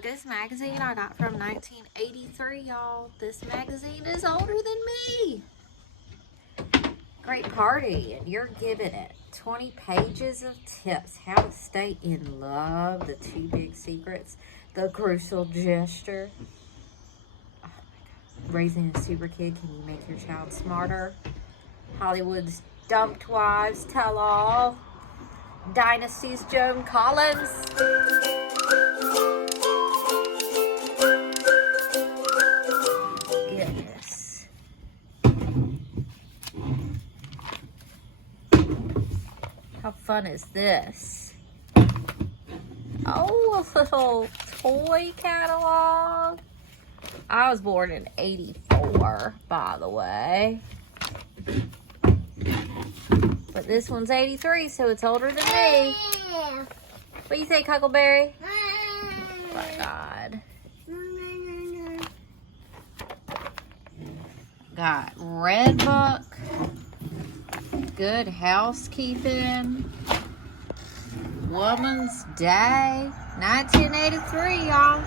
Look at this magazine I got from 1983, y'all. This magazine is older than me. Great party, and you're giving it 20 pages of tips. How to stay in love, the 2 big secrets, the crucial gesture. Oh my God. Raising a super kid, can you make your child smarter? Hollywood's dumped wives tell all. Dynasty's Joan Collins. Goodness. How fun is this? Oh, a little toy catalog. I was born in 84, by the way. But this one's 83, so it's older than me. What do you say, Cuckleberry? Oh my God. Got Red Book, Good Housekeeping, Woman's Day, 1983, y'all.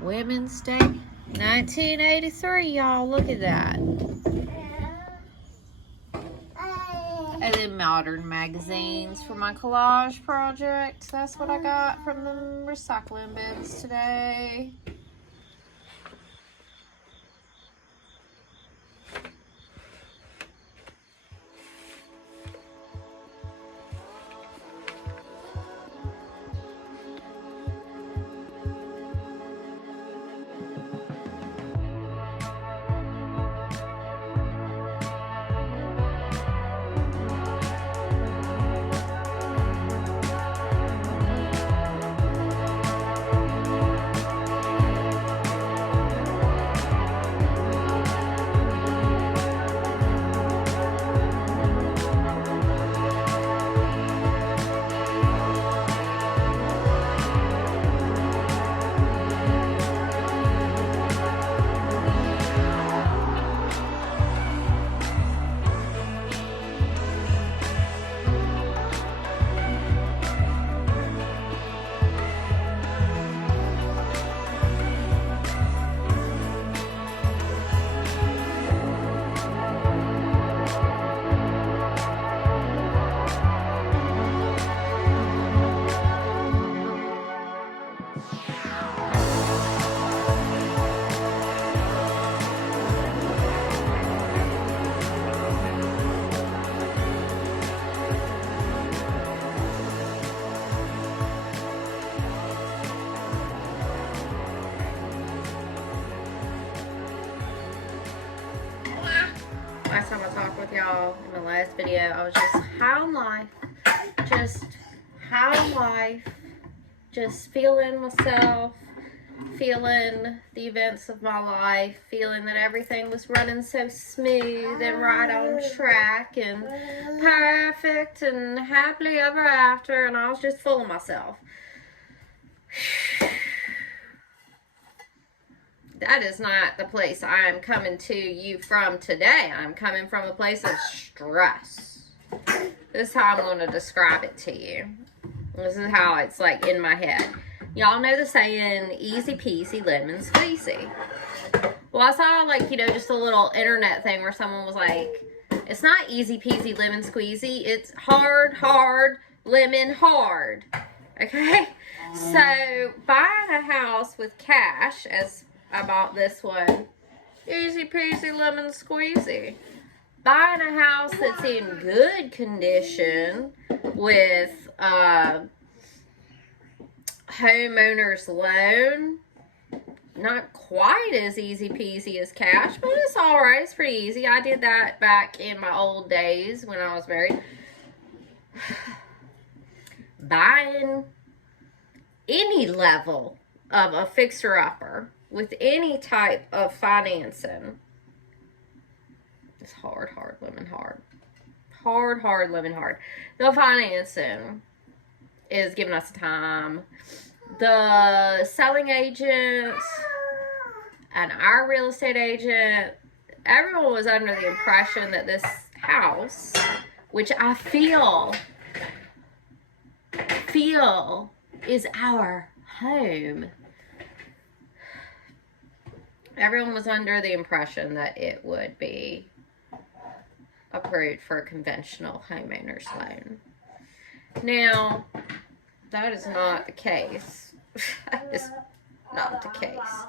Women's Day, 1983, y'all. Look at that. And then modern magazines for my collage project. That's what I got from the recycling bins today. Last time I talked with y'all in the last video, I was just high on life, just feeling myself, feeling the events of my life, feeling that everything was running so smooth and right on track and perfect and happily ever after, and I was just full of myself. That is not the place I am coming to you from today. I'm coming from a place of stress. This is how I'm going to describe it to you. This is how it's like in my head. Y'all know the saying, easy peasy lemon squeezy. Well, I saw like, you know, just a little internet thing where someone was like, it's not easy peasy lemon squeezy. It's hard, lemon hard. Okay? So, buying a house with cash, as I bought this one, easy peasy lemon squeezy. Buying a house that's in good condition with homeowner's loan, not quite as easy peasy as cash, but it's alright. It's pretty easy. I did that back in my old days when I was married. Buying any level of a fixer-upper with any type of financing, it's hard, lemon hard. Hard, lemon hard. The financing is giving us time. The selling agents and our real estate agent, everyone was under the impression that this house, which I feel feel is our home. Everyone was under the impression that it would be approved for a conventional homeowner's loan. Now, that is not the case. That is not the case.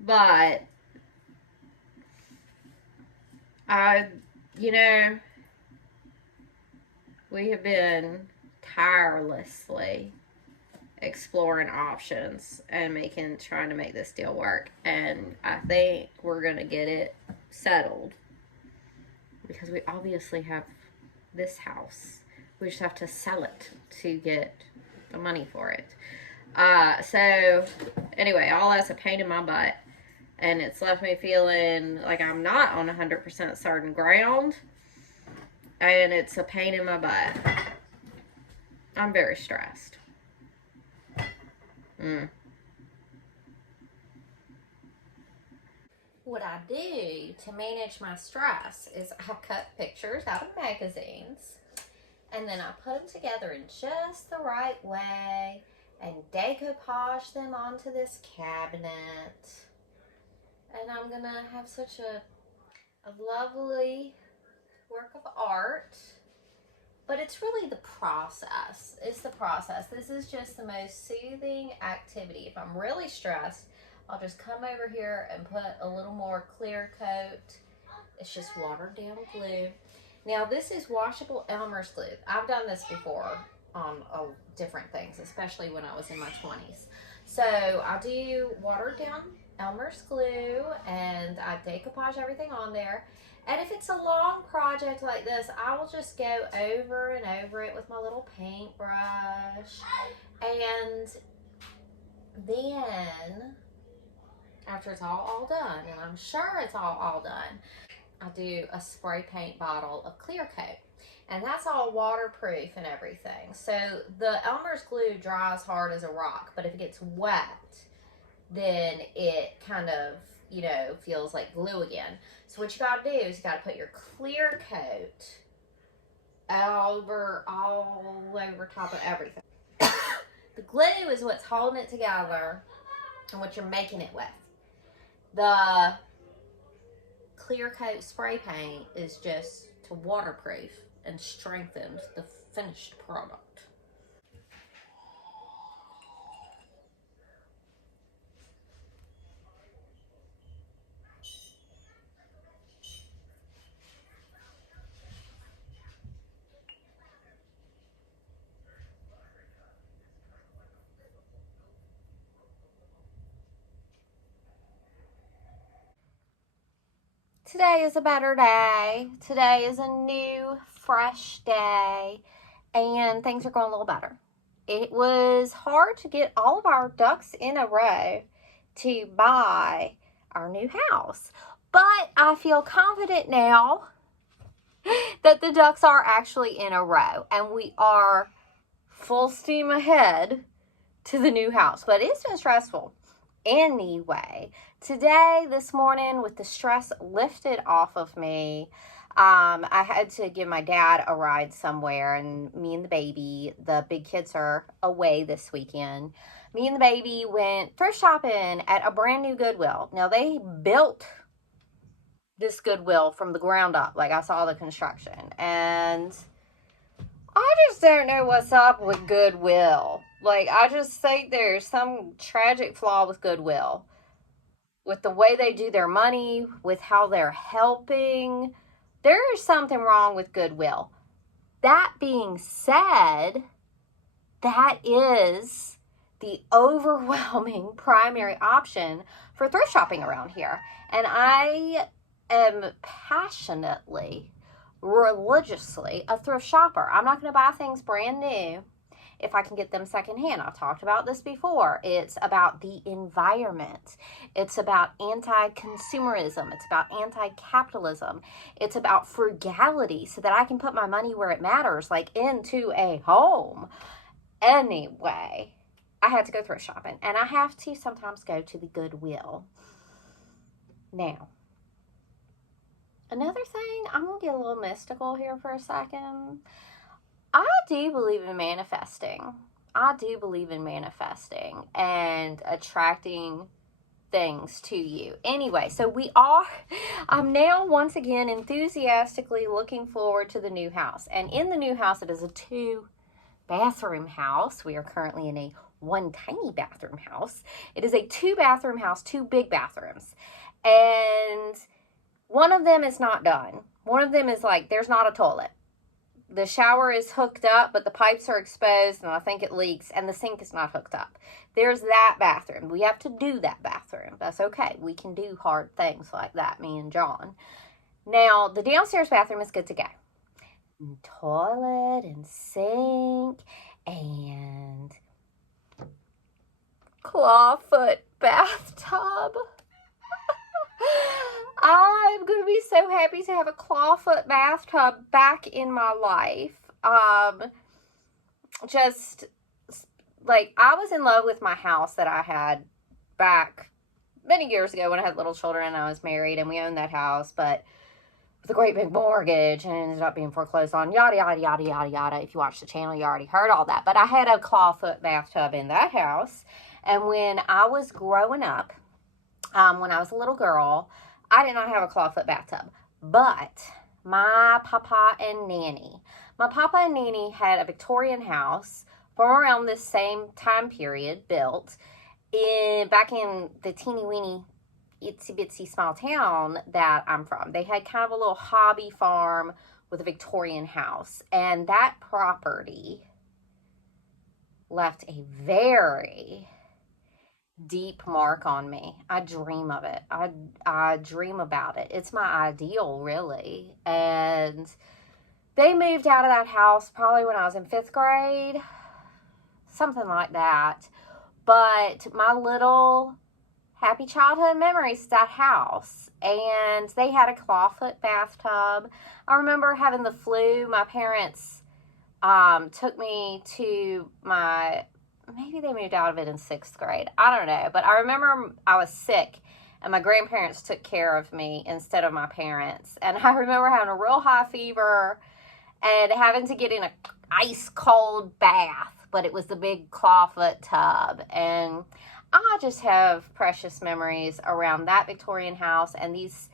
But, you know, we have been tirelessly exploring options and trying to make this deal work, and I think we're gonna get it settled because we obviously have this house. We just have to sell it to get the money for it. So anyway, all that's a pain in my butt, and it's left me feeling like I'm not on 100% certain ground, and it's a pain in my butt. I'm very stressed. What I do to manage my stress is I cut pictures out of magazines, and then I put them together in just the right way and decoupage them onto this cabinet. And I'm gonna have such a lovely work of art. But it's really the process. It's the process. This is just the most soothing activity. If I'm really stressed, I'll just come over here and put a little more clear coat. It's just watered down glue. Now this is washable Elmer's glue. I've done this before on different things, especially when I was in my 20s. So I do watered down Elmer's glue and I decoupage everything on there. And if it's a long project like this, I will just go over and over it with my little paintbrush. And then, after it's all done, and I'm sure it's all done, I do a spray paint bottle of clear coat. And that's all waterproof and everything. So the Elmer's glue dries hard as a rock, but if it gets wet, then it kind of, you know, feels like glue again. So what you gotta do is you gotta put your clear coat all over top of everything. The glue is what's holding it together and what you're making it with. The clear coat spray paint is just to waterproof and strengthen the finished product. Today is a better day. Today is a new, fresh day, and things are going a little better. It was hard to get all of our ducks in a row to buy our new house, but I feel confident now that the ducks are actually in a row, and we are full steam ahead to the new house. But it's been stressful. Anyway, today, this morning, with the stress lifted off of me, I had to give my dad a ride somewhere, and me and the baby, the big kids are away this weekend. Me and the baby went thrift shopping at a brand new Goodwill. Now, they built this Goodwill from the ground up. Like, I saw the construction, and I just don't know what's up with Goodwill. Like, I just think there's some tragic flaw with Goodwill. With the way they do their money, with how they're helping. There is something wrong with Goodwill. That being said, that is the overwhelming primary option for thrift shopping around here. And I am passionately, religiously a thrift shopper. I'm not going to buy things brand new if I can get them secondhand. I've talked about this before. It's about the environment. It's about anti-consumerism. It's about anti-capitalism. It's about frugality so that I can put my money where it matters, like into a home. Anyway, I had to go thrift shopping, and I have to sometimes go to the Goodwill. Now, another thing, I'm going to get a little mystical here for a second. I do believe in manifesting. I do believe in manifesting and attracting things to you. Anyway, so I'm now once again enthusiastically looking forward to the new house. And in the new house, it is a 2-bathroom house. We are currently in a 1 tiny bathroom house. It is a 2-bathroom house, 2 big bathrooms. And one of them is not done. One of them is like, there's not a toilet. The shower is hooked up, but the pipes are exposed, and I think it leaks, and the sink is not hooked up. There's that bathroom. We have to do that bathroom. That's okay. We can do hard things like that, me and John. Now, the downstairs bathroom is good to go. Toilet and sink and clawfoot bathtub. I'm going to be so happy to have a clawfoot bathtub back in my life. Just, like, I was in love with my house that I had back many years ago when I had little children and I was married, and we owned that house, but with a great big mortgage, and it ended up being foreclosed on, yada, yada, yada, yada, yada. If you watch the channel, you already heard all that. But I had a clawfoot bathtub in that house, and when I was growing up, when I was a little girl, I did not have a clawfoot bathtub, but my papa and nanny had a Victorian house from around this same time period, built back in the teeny weeny itsy bitsy small town that I'm from. They had kind of a little hobby farm with a Victorian house, and that property left a very deep mark on me. I dream of it. I dream about it. It's my ideal, really. And they moved out of that house probably when I was in 5th grade, something like that. But my little happy childhood memories is that house. And they had a clawfoot bathtub. I remember having the flu. My parents took me to maybe they moved out of it in 6th grade. I don't know. But I remember I was sick, and my grandparents took care of me instead of my parents. And I remember having a real high fever and having to get in an ice cold bath. But it was the big clawfoot tub. And I just have precious memories around that Victorian house, and these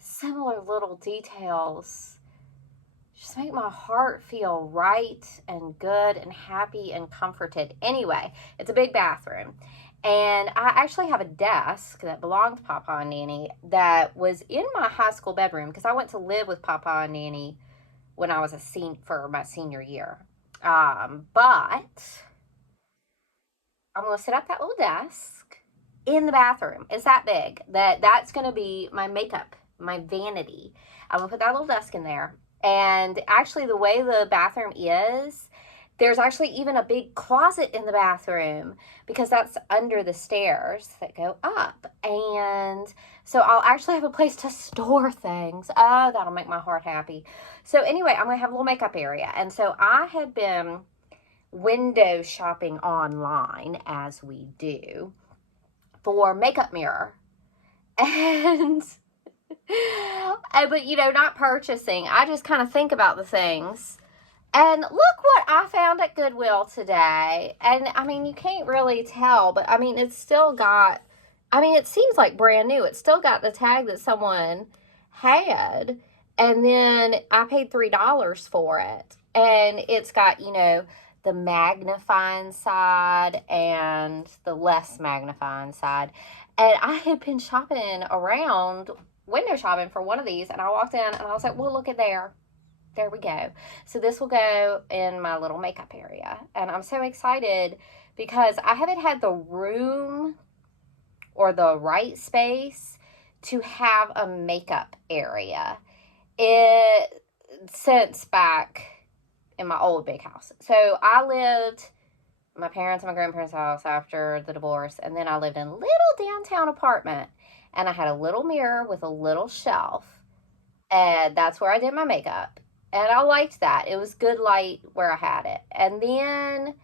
similar little details just make my heart feel right and good and happy and comforted. Anyway, it's a big bathroom. And I actually have a desk that belonged to Papa and Nanny that was in my high school bedroom, because I went to live with Papa and Nanny when I was for my senior year. But I'm going to set up that little desk in the bathroom. It's that big that's going to be my makeup, my vanity. I'm going to put that little desk in there. And actually, the way the bathroom is, there's actually even a big closet in the bathroom, because that's under the stairs that go up. And so I'll actually have a place to store things. Oh, that'll make my heart happy. So anyway, I'm going to have a little makeup area. And so I had been window shopping online, as we do, for makeup mirror. And but, you know, not purchasing. I just kind of think about the things. And look what I found at Goodwill today. And, I mean, you can't really tell, but, I mean, it's still got, I mean, it seems like brand new. It's still got the tag that someone had. And then I paid $3 for it. And it's got, you know, the magnifying side and the less magnifying side. And I had been shopping around, window shopping for one of these, and I walked in and I was like, well, look at there. There we go. So this will go in my little makeup area. And I'm so excited because I haven't had the room or the right space to have a makeup area since back in my old big house. So I lived in my parents' and my grandparents' house after the divorce, and then I lived in a little downtown apartment, and I had a little mirror with a little shelf, and that's where I did my makeup. And I liked that. It was good light where I had it. And then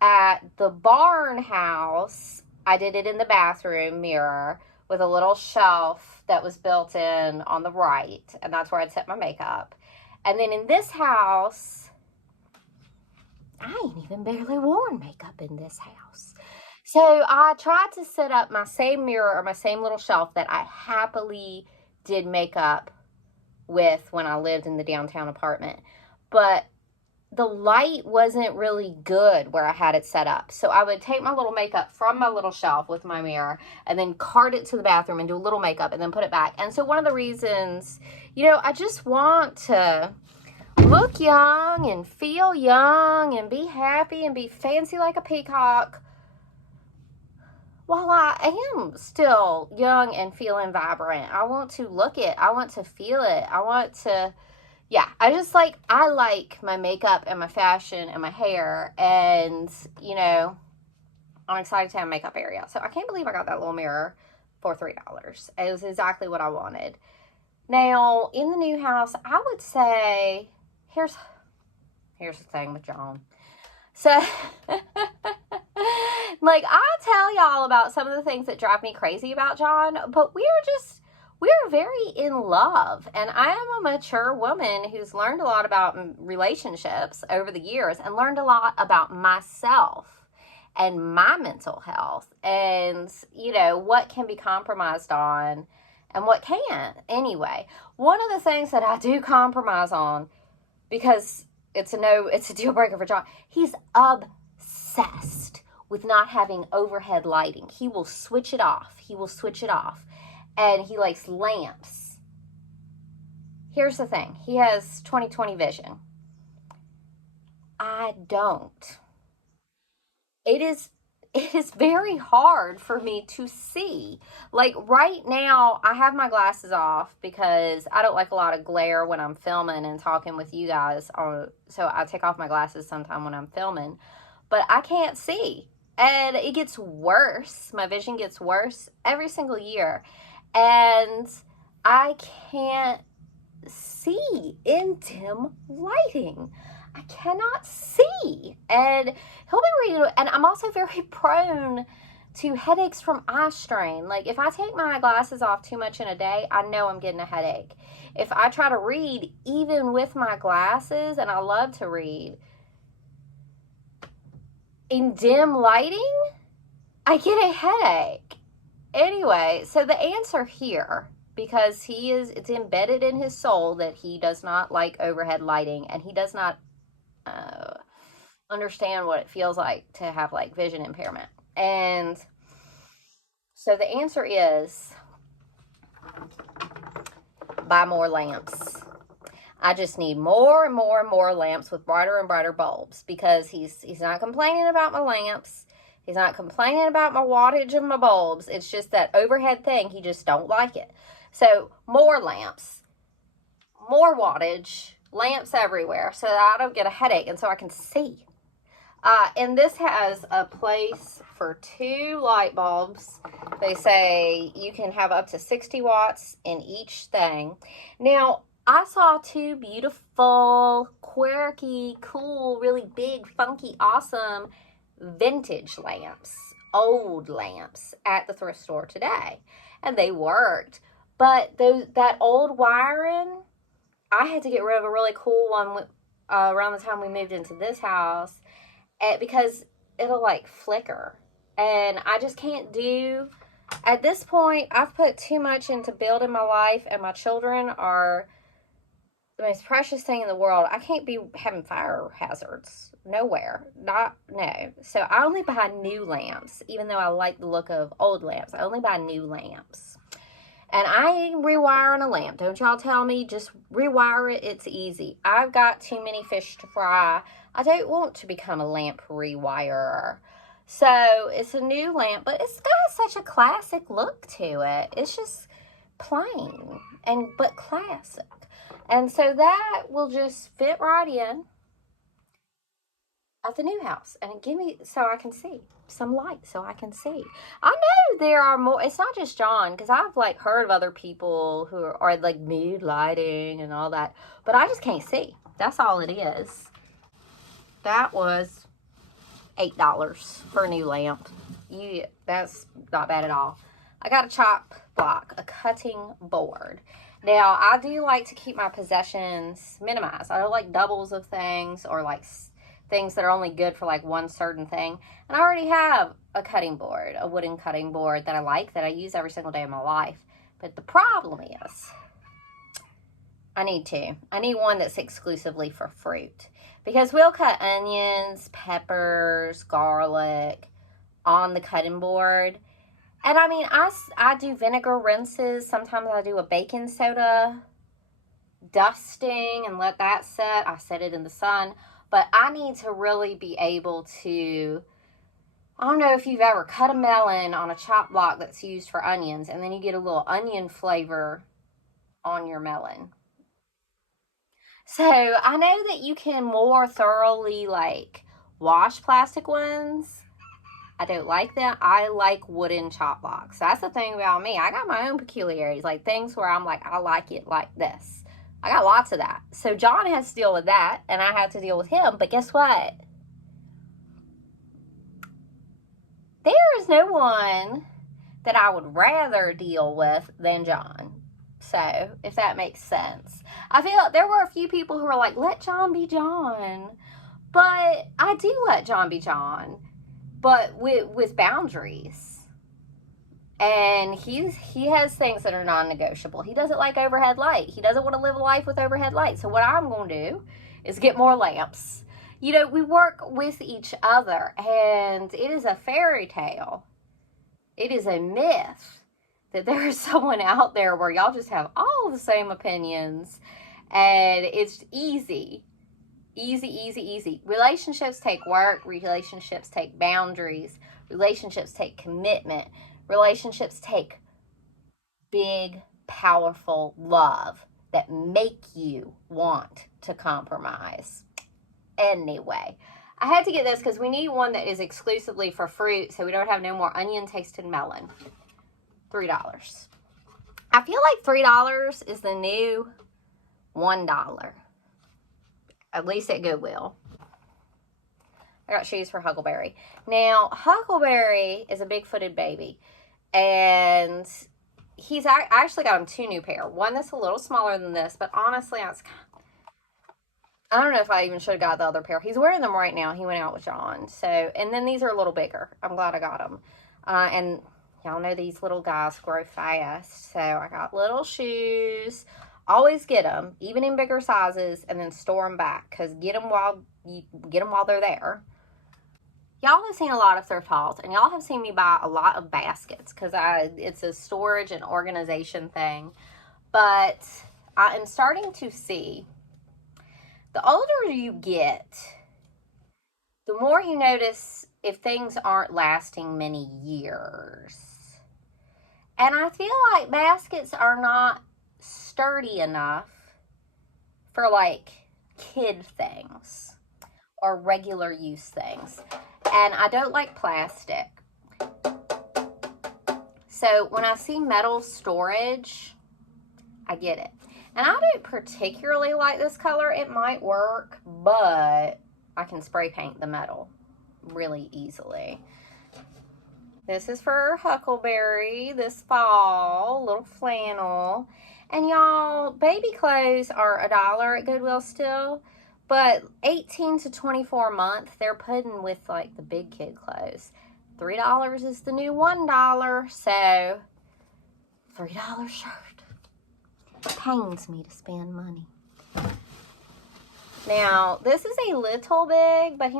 at the barn house, I did it in the bathroom mirror with a little shelf that was built in on the right. And that's where I'd set my makeup. And then in this house, I ain't even barely worn makeup in this house. So I tried to set up my same mirror or my same little shelf that I happily did makeup with when I lived in the downtown apartment. But the light wasn't really good where I had it set up. So I would take my little makeup from my little shelf with my mirror and then cart it to the bathroom and do a little makeup and then put it back. And so one of the reasons, you know, I just want to look young and feel young and be happy and be fancy like a peacock while I am still young and feeling vibrant. I want to look it. I want to feel it. I want to, yeah, I like my makeup and my fashion and my hair. And, you know, I'm excited to have a makeup area. So I can't believe I got that little mirror for $3. It was exactly what I wanted. Now, in the new house, I would say, here's the thing with John. So, like, I tell y'all about some of the things that drive me crazy about John, but we're very in love. And I am a mature woman who's learned a lot about relationships over the years and learned a lot about myself and my mental health and, you know, what can be compromised on and what can't. Anyway, one of the things that I do compromise on, because it's a deal breaker for John, he's obsessed with not having overhead lighting. He will switch it off. And he likes lamps. Here's the thing. He has 20/20 vision. I don't. It is very hard for me to see. Like right now, I have my glasses off because I don't like a lot of glare when I'm filming and talking with you guys. So I take off my glasses sometime when I'm filming. But I can't see. And it gets worse. My vision gets worse every single year. And I can't see in dim lighting. I cannot see. And he'll be reading, and I'm also very prone to headaches from eye strain. Like if I take my glasses off too much in a day, I know I'm getting a headache. If I try to read even with my glasses, and I love to read, in dim lighting, I get a headache. Anyway, so the answer here, because it's embedded in his soul that he does not like overhead lighting, and he does not understand what it feels like to have like vision impairment. And so the answer is buy more lamps. I just need more and more and more lamps with brighter and brighter bulbs, because he's not complaining about my lamps. He's not complaining about my wattage of my bulbs. It's just that overhead thing. He just don't like it. So more lamps, more wattage, lamps everywhere so that I don't get a headache and so I can see. And this has a place for 2 light bulbs. They say you can have up to 60 watts in each thing. Now, I saw 2 beautiful, quirky, cool, really big, funky, awesome vintage lamps, old lamps at the thrift store today, and they worked. But that old wiring, I had to get rid of a really cool one around the time we moved into this house, because it'll like flicker, and I just can't do. At this point, I've put too much into building my life, and my children are the most precious thing in the world. I can't be having fire hazards nowhere. No. So I only buy new lamps, even though I like the look of old lamps. I only buy new lamps. And I ain't rewiring a lamp. Don't y'all tell me just rewire it. It's easy. I've got too many fish to fry. I don't want to become a lamp rewirer. So it's a new lamp, but it's got such a classic look to it. It's just plain but classic. And so that will just fit right in at the new house, and give me, so I can see some light, so I can see. I know there are more. It's not just John, because I've like heard of other people who are like mood lighting and all that, but I just can't see. That's all it is. That was $8 for a new lamp. That's not bad at all. I got a chop block, a cutting board. Now, I do like to keep my possessions minimized. I don't like doubles of things or like things that are only good for like one certain thing. And I already have a cutting board, a wooden cutting board that I like, that I use every single day of my life. But the problem is, I need one that's exclusively for fruit. Because we'll cut onions, peppers, garlic on the cutting board. And I mean, I do vinegar rinses. Sometimes I do a baking soda dusting and let that set. I set it in the sun. But I need to really be able to, I don't know if you've ever cut a melon on a chop block that's used for onions, and then you get a little onion flavor on your melon. So I know that you can more thoroughly like wash plastic ones. I don't like that. I like wooden chop blocks. That's the thing about me. I got my own peculiarities, like things where I'm like, I like it like this. I got lots of that. So John has to deal with that, and I have to deal with him. But guess what? There is no one that I would rather deal with than John. So, if that makes sense. I feel like there were a few people who were like, let John be John. But I do let John be John. But with boundaries. And he has things that are non-negotiable. He doesn't like overhead light. He doesn't want to live a life with overhead light. So what I'm going to do is get more lamps. You know, we work with each other. And it is a fairy tale. It is a myth that there is someone out there where y'all just have all the same opinions. And it's easy. Easy, easy, easy. Relationships take work. Relationships take boundaries. Relationships take commitment. Relationships take big, powerful love that make you want to compromise. Anyway, I had to get this because we need one that is exclusively for fruit, so we don't have no more onion-tasted melon. $3. I feel like $3 is the new $1. At least at Goodwill. I got shoes for Huckleberry. Now, Huckleberry is a big-footed baby. And I actually got him 2 new pair. One that's a little smaller than this. But honestly, I don't know if I even should have got the other pair. He's wearing them right now. He went out with John. So, and then these are a little bigger. I'm glad I got them. And y'all know these little guys grow fast. So, I got little shoes. Always get them, even in bigger sizes, and then store them back. Because get them while they're there. Y'all have seen a lot of thrift hauls, and y'all have seen me buy a lot of baskets. Because it's a storage and organization thing. But I am starting to see, the older you get, the more you notice if things aren't lasting many years. And I feel like baskets are not sturdy enough for like kid things or regular use things. And I don't like plastic. So when I see metal storage, I get it. And I don't particularly like this color. It might work, but I can spray paint the metal really easily. This is for Huckleberry this fall, little flannel. And y'all, baby clothes are $1 at Goodwill still, but 18 to 24 a month, they're putting with like the big kid clothes. $3 is the new $1, so $3 shirt. It pains me to spend money. Now, this is a little big, but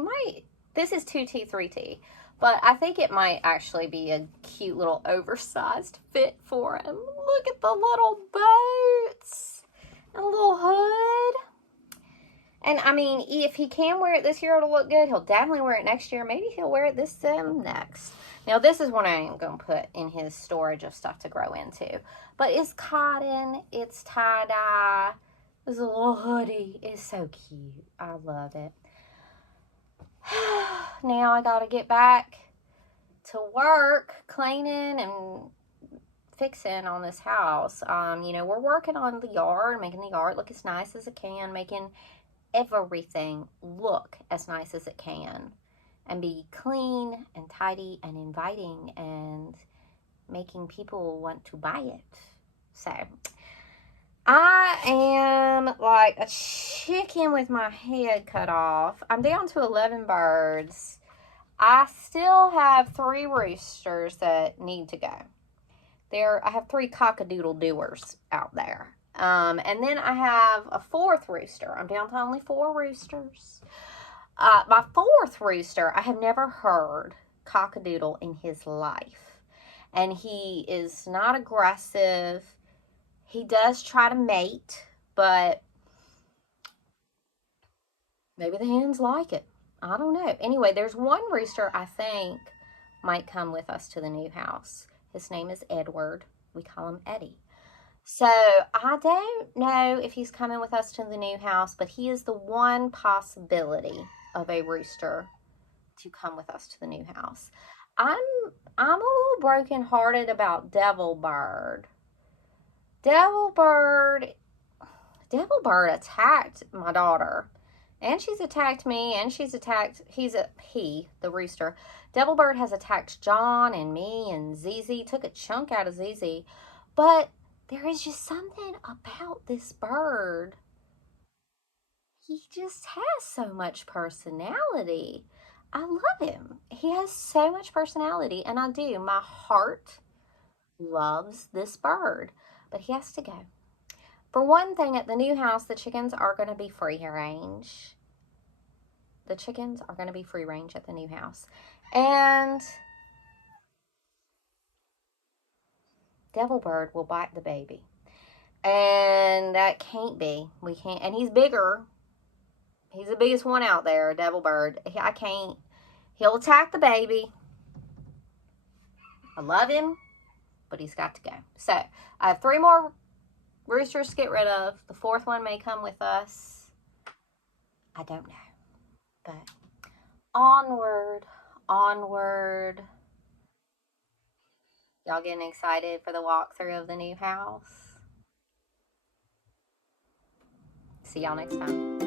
this is 2T, 3T. But I think it might actually be a cute little oversized fit for him. Look at the little boots and a little hood. And I mean, if he can wear it this year, it'll look good. He'll definitely wear it next year. Maybe he'll wear it this next. Now, this is one I am going to put in his storage of stuff to grow into. But it's cotton. It's tie-dye. This little hoodie is so cute. I love it. Now I gotta get back to work cleaning and fixing on this house. You know, we're working on the yard, making the yard look as nice as it can, making everything look as nice as it can, and be clean and tidy and inviting and making people want to buy it. So I am like a chicken with my head cut off. I'm down to 11 birds. I still have 3 roosters that need to go. I have 3 cockadoodle doers out there. And then I have a 4th rooster. I'm down to only 4 roosters. My 4th rooster, I have never heard cockadoodle in his life. And he is not aggressive. He does try to mate, but maybe the hens like it. I don't know. Anyway, there's one rooster I think might come with us to the new house. His name is Edward. We call him Eddie. So I don't know if he's coming with us to the new house, but he is the one possibility of a rooster to come with us to the new house. I'm a little brokenhearted about Devil Bird. Devil Bird attacked my daughter. And she's attacked me, and she's attacked, the rooster. Devil Bird has attacked John and me and ZZ, took a chunk out of ZZ. But there is just something about this bird. He just has so much personality. I love him. He has so much personality, and I do. My heart loves this bird, but he has to go. For one thing, at the new house, the chickens are going to be free range. The chickens are going to be free range at the new house. And Devil Bird will bite the baby. And that can't be. We can't. And he's bigger. He's the biggest one out there, Devil Bird. I can't. He'll attack the baby. I love him, but he's got to go. So, I have 3 more roosters to get rid of. The 4th one may come with us. I don't know. But onward, onward. Y'all getting excited for the walkthrough of the new house? See y'all next time.